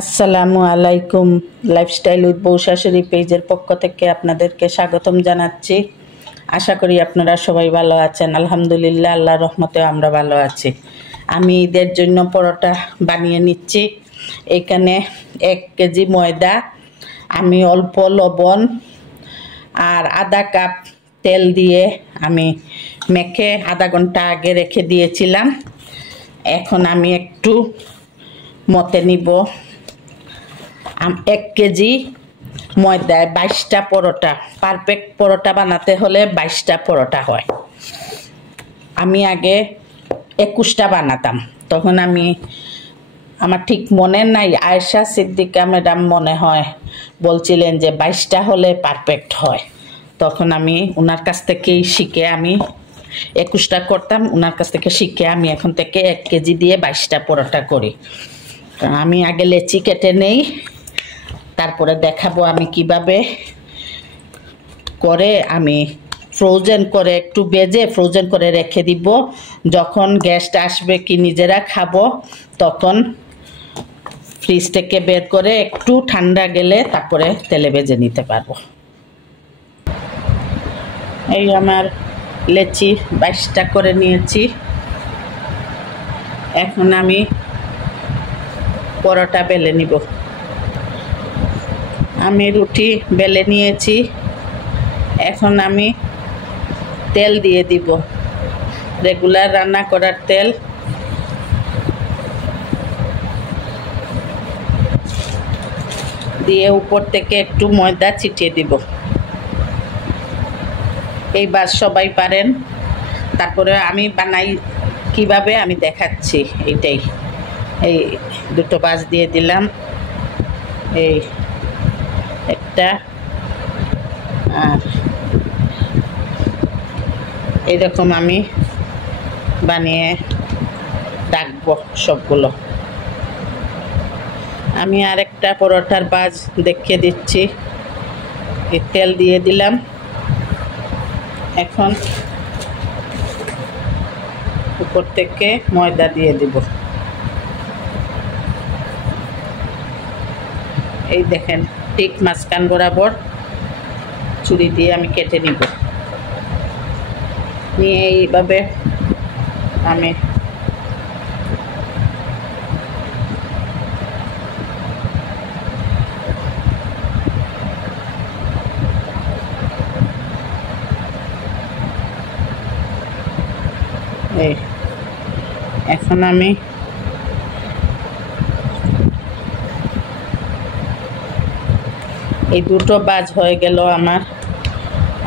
আসসালামু আলাইকুম। Lifestyle with বউ শাশুড়ি পেজের পক্ষ থেকে আপনাদেরকে স্বাগতম জানাচ্ছি। আশা করি আপনারা সবাই ভালো আছেন। আলহামদুলিল্লাহ, আল্লাহর রহমতে আমরা ভালো আছি। আমি ঈদের জন্য পরোটা বানিয়ে নিচ্ছি। এখানে 1 কেজি ময়দা, আমি অল্প লবণ আর আধা কাপ তেল দিয়ে আমি মেখে আধা ঘন্টা আগে রেখে দিয়েছিলাম। এখন আমি একটু মতে নিব। 1 কেজি ময়দায় 22টা পরোটা, পারফেক্ট পরোটা বানাতে হলে 22টা পরোটা হয়। আমি আগে 21টা বানাতাম, তখন আমার ঠিক মনে নাই, আয়েশা সিদ্দিকা ম্যাডাম মনে হয় বলছিলেন যে 22টা হলে পারফেক্ট হয়। তখন আমি ওনার কাছ থেকেই শিখে আমি 21টা করতাম। ওনার কাছ থেকে শিখে আমি এখন থেকে 1 কেজি দিয়ে 22টা পরোটা করি। আমি আগে লেচি কেটে নেই, তারপরে দেখাবো আমি কিভাবে করে আমি ফ্রোজেন করে একটু ভেজে ফ্রোজেন করে রেখে দিব। যখন গেস্ট আসবে কি নিজেরা খাবো তখন ফ্রিজ থেকে বের করে একটু ঠান্ডা গেলে তারপরে তেলে ভেজে নিতে পারবো। এই আমার লেচি 22টা করে নিয়েছি। এখন আমি পরোটা বেলে নিব। আমি রুটি বেলে নিয়েছি। এখন আমি তেল দিয়ে দিব, রেগুলার রান্না করার তেল। দিয়ে উপর থেকে একটু ময়দা ছিটিয়ে দিব। এইবার সবাই পারেন। তারপরে আমি বানাই কিভাবে আমি দেখাচ্ছি। এইটাই, এই দুটো বাস দিয়ে দিলাম, এই একটা, আর এরকম আমি বানিয়ে রাখবো সবগুলো। আমি আরেকটা পরোটার বাজ দেখিয়ে দিচ্ছি। এই তেল দিয়ে দিলাম। এখন উপর থেকে ময়দা দিয়ে দিব। এই দেখেন, ঠিক মাঝখান বরাবর ছুরি দিয়ে আমি কেটে নিব। নিয়ে এইভাবে আমি এখন আমি এই দুটো বাজ হয়ে গেল আমার।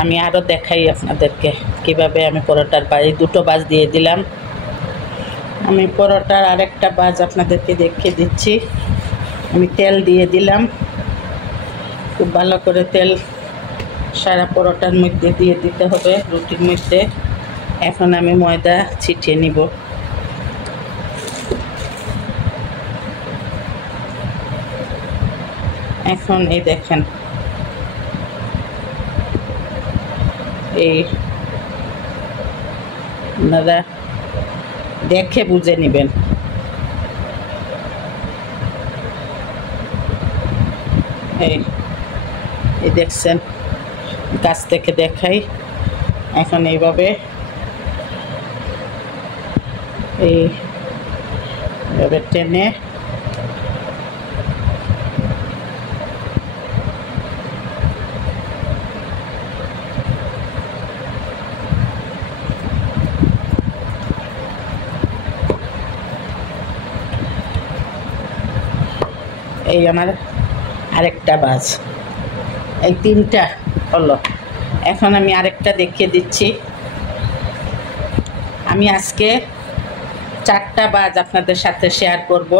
আমি আরো দেখাই আপনাদেরকে কিভাবে আমি পরোটার বাজ, এই দুটো বাজ দিয়ে দিলাম। আমি পরোটার আরেকটা বাজ আপনাদেরকে দেখিয়ে দিচ্ছি। আমি তেল দিয়ে দিলাম, খুব ভালো করে তেল সারা পরোটার মধ্যে দিয়ে দিতে হবে, রুটির মধ্যে। এখন আমি ময়দা ছিটিয়ে নিব। এখন এই দেখেন, এই আপনারা দেখে বুঝে নেবেন। এই দেখছেন, কাছ থেকে দেখাই। এখন এইভাবে এইভাবে টেনে এই আমার আরেকটা বাজ, এই 3টা হলো। এখন আমি আরেকটা দেখিয়ে দিচ্ছি। আমি আজকে 4টা বাজ আপনাদের সাথে শেয়ার করব।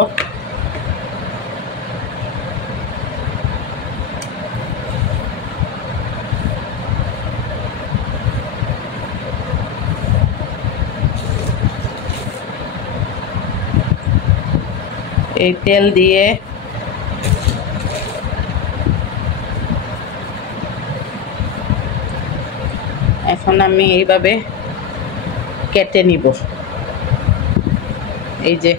এই তেল দিয়ে এখন আমি এইভাবে কেটে নিব। এই যে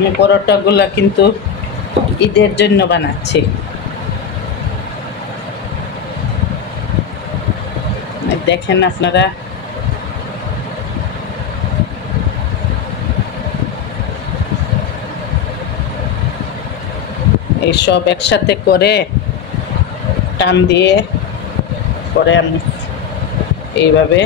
আমি পরোটাগুলো কিন্তু ঈদের জন্য বানাচ্ছি। দেখেন আপনারা, এই সব একসাথে করে টান দিয়ে পরে আমি এইভাবে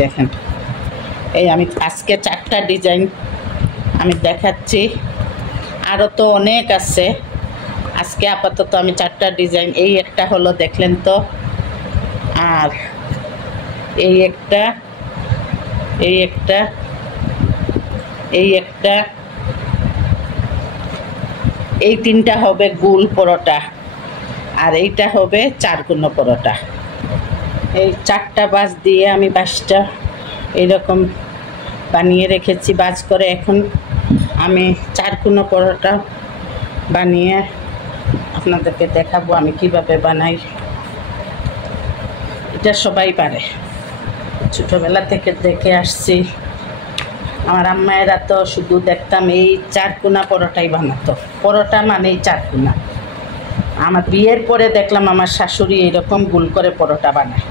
দেখেন, এই আমি আজকে 4টা ডিজাইন আমি দেখাচ্ছি, আরও তো অনেক আছে। আজকে আপাতত আমি 4টা ডিজাইন, এই একটা হলো দেখলেন তো, আর এই একটা, এই একটা, এই একটা, এই 3টা হবে গোল পরোটা, আর এইটা হবে 4 কোণ পরোটা। এই 4টা বাজ দিয়ে আমি 5টা এইরকম বানিয়ে রেখেছি বাজ করে। এখন আমি 4 কোণ পরোটা বানিয়ে আপনাদেরকে দেখাবো আমি কিভাবে বানাই। এটা সবাই পারে, ছোটবেলা থেকে দেখে আসছি। আমার আম্মায়েরা তো শুধু দেখতাম এই 4 কোণ পরোটাই বানাতো, পরোটা মানে 4 কোণ। আমার বিয়ের পরে দেখলাম আমার শাশুড়ি এরকম গোল করে পরোটা বানায়।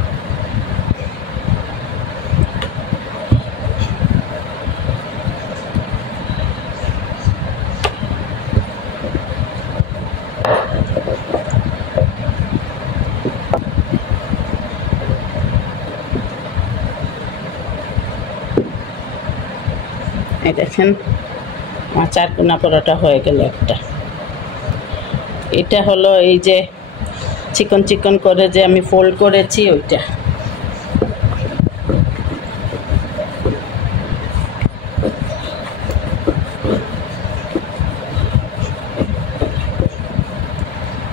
এই দেখেন আমার 4 কোণ পরোটা হয়ে গেল একটা। এটা হলো এই যে চিকন চিকন করে যে আমি ফোল্ড করেছি ওইটা।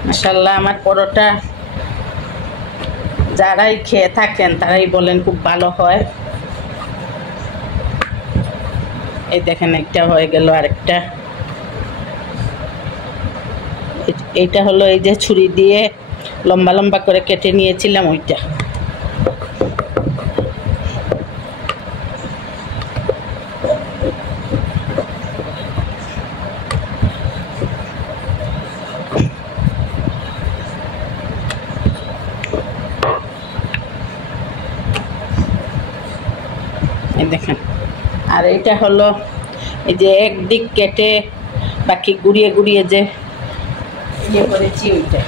মাশাআল্লাহ, আমার পরোটা যারাই খেয়ে থাকেন তারাই বলেন খুব ভালো হয়। এই দেখেন একটা হয়ে গেল, আরেকটা। এইটা হলো এই যে ছুরি দিয়ে লম্বা লম্বা করে কেটে নিয়েছিলাম ওইটা। এই দেখেন, আর এইটা হলো এই যে একদিক কেটে বাকি গুড়িয়ে গুড়িয়ে যে ইয়ে করেছি ওইটা।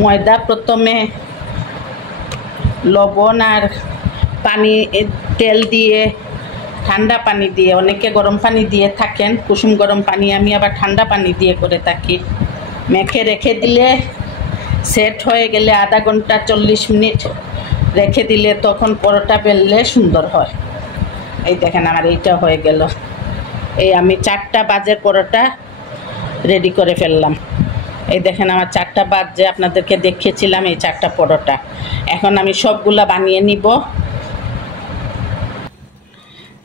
ময়দা প্রথমে লবণ আর পানি, তেল দিয়ে, ঠান্ডা পানি দিয়ে, অনেকে গরম পানি দিয়ে থাকেন, কুসুম গরম পানি, আমি আবার ঠান্ডা পানি দিয়ে করে থাকি। মেখে রেখে দিলে সেট হয়ে গেলে আধা ঘন্টা 40 মিনিট রেখে দিলে তখন পরোটা বেললে সুন্দর হয়। এই দেখেন আমার এইটা হয়ে গেল। এই আমি 4টা বাজের পরোটা রেডি করে ফেললাম। এই দেখেন আমার 4টা বাজ যে আপনাদেরকে দেখিয়েছিলাম, এই 4টা পরোটা। এখন আমি সবগুলা বানিয়ে নিব।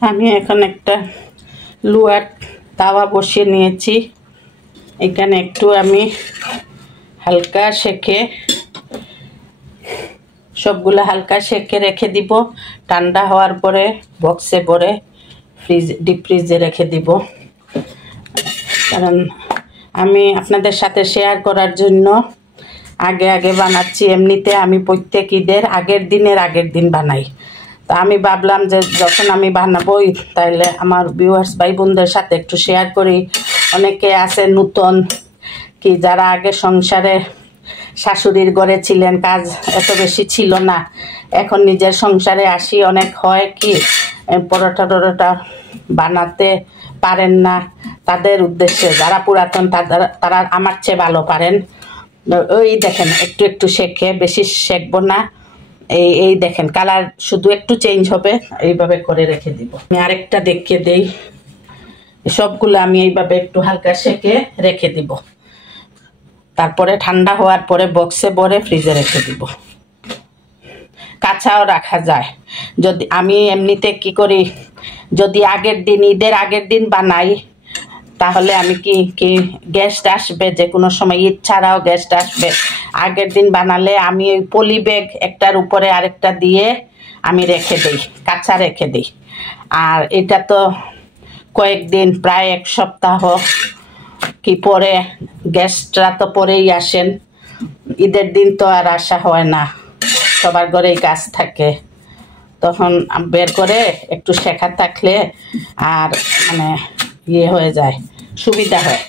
আমি এখন একটা লোহার তাওয়া বসিয়ে নিয়েছি। এখানে একটু আমি হালকা সেকে, সবগুলো হালকা সেকে রেখে দিব। ঠান্ডা হওয়ার পরে বক্সে ভরে ডিপ ফ্রিজে রেখে দিব, কারণ আমি আপনাদের সাথে শেয়ার করার জন্য আগে আগে বানাচ্ছি। এমনিতে আমি প্রত্যেক ঈদের আগের দিন বানাই। তা আমি ভাবলাম যে যখন আমি বানাবো তাইলে আমার ভিউয়ার্স ভাই বোনদের সাথে একটু শেয়ার করি। অনেকে আছে নতুন, কি যারা আগে সংসারে শাশুড়ির ঘরে ছিলেন, কাজ এত বেশি ছিল না, এখন নিজের সংসারে আসি, অনেক হয় কি পরোটা টরোটা বানাতে পারেন না। তাদের উদ্দেশ্যে যারা পুরাতন তারা আমার চেয়ে ভালো পারেন। ওই দেখেন একটু একটু শেখে, বেশি শেখবো না। এই দেখেন কালার শুধু একটু চেঞ্জ হবে, এইভাবে করে রেখে দিব। আমি আরেকটা দেখিয়ে দেই। সবগুলো আমি এইভাবে একটু হালকা সেকে রেখে দিব, তারপরে ঠান্ডা হওয়ার পরে বক্সে ভরে ফ্রিজে রেখে দিব। কাঁচাও রাখা যায়। যদি আমি এমনিতে কি করি, যদি আগের দিন ঈদের আগের দিন বানাই তাহলে আমি কি কি গেস্ট আসবে, যে কোনো সময় ঈদ ছাড়াও গেস্ট আসবে, আগের দিন বানালে আমি ওই পলি ব্যাগ একটার উপরে আরেকটা দিয়ে আমি রেখে দিই, কাঁচা রেখে দিই। আর এটা তো কয়েকদিন, প্রায় এক সপ্তাহ কি পরে, গেস্টরা তো পরেই আসেন, ঈদের দিন তো আর আসা হয় না, সবার ঘরেই কাজ থাকে, তখন বের করে একটু শেখা থাকলে আর মানে ইয়ে হয়ে যায়, সুবিধা হয়।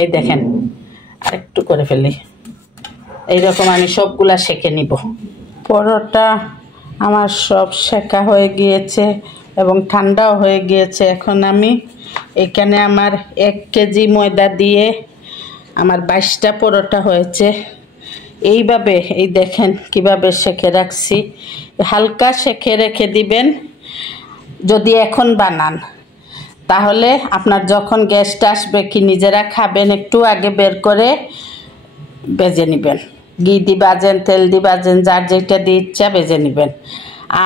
এই দেখেন আর একটু করে ফেলি, এইরকম আমি সবগুলা শেখে নিব। পরোটা আমার সব শেখা হয়ে গিয়েছে এবং ঠান্ডাও হয়ে গিয়েছে। এখন আমি এখানে আমার 1 কেজি ময়দা দিয়ে আমার 22টা পরোটা হয়েছে। এইভাবে এই দেখেন কিভাবে সেঁকে রাখছি, হালকা সেঁকে রেখে দিবেন। যদি এখন বানান তাহলে আপনার যখন গেস্ট আসবে কি নিজেরা খাবেন, একটু আগে বের করে ভেজে নেবেন, ঘি দি ভাজেন, তেল দি ভাজেন, যার যেটা দিয়ে ইচ্ছা ভেজে নেবেন।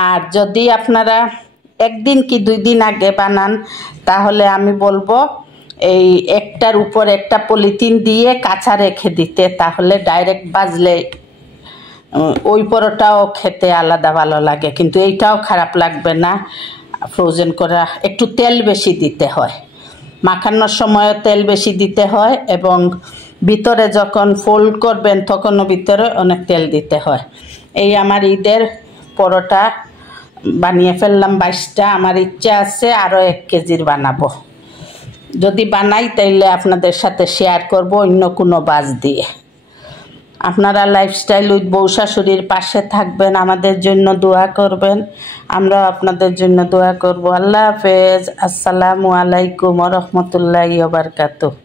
আর যদি আপনারা 1 দিন কি 2 দিন আগে বানান তাহলে আমি বলবো এই একটার উপর একটা পলিথিন দিয়ে কাঁচা রেখে দিতে, তাহলে ডাইরেক্ট ভাজলে ওই পরোটাও খেতে আলাদা ভালো লাগে, কিন্তু এইটাও খারাপ লাগবে না। ফ্রোজেন করা একটু তেল বেশি দিতে হয়, মাখানোর সময়ও তেল বেশি দিতে হয়, এবং ভিতরে যখন ফোল্ড করবেন তখনও ভিতরে অনেক তেল দিতে হয়। এই আমার ঈদের পরোটা বানিয়ে ফেললাম 22টা, আমার ইচ্ছা আছে আরও 1 কেজির বানাবো। যদি বানাই তাইলে আপনাদের সাথে শেয়ার করব অন্য কোনো বাজ দিয়ে। আপনারা লাইফস্টাইল উইথ বউ শাশুড়ির পাশে থাকবেন, আমাদের জন্য দোয়া করবেন, আমরাও আপনাদের জন্য দোয়া করব। আল্লাহ হাফেজ। আসসালামু আলাইকুম ওয়া রাহমাতুল্লাহি ওয়া বারাকাতুহু।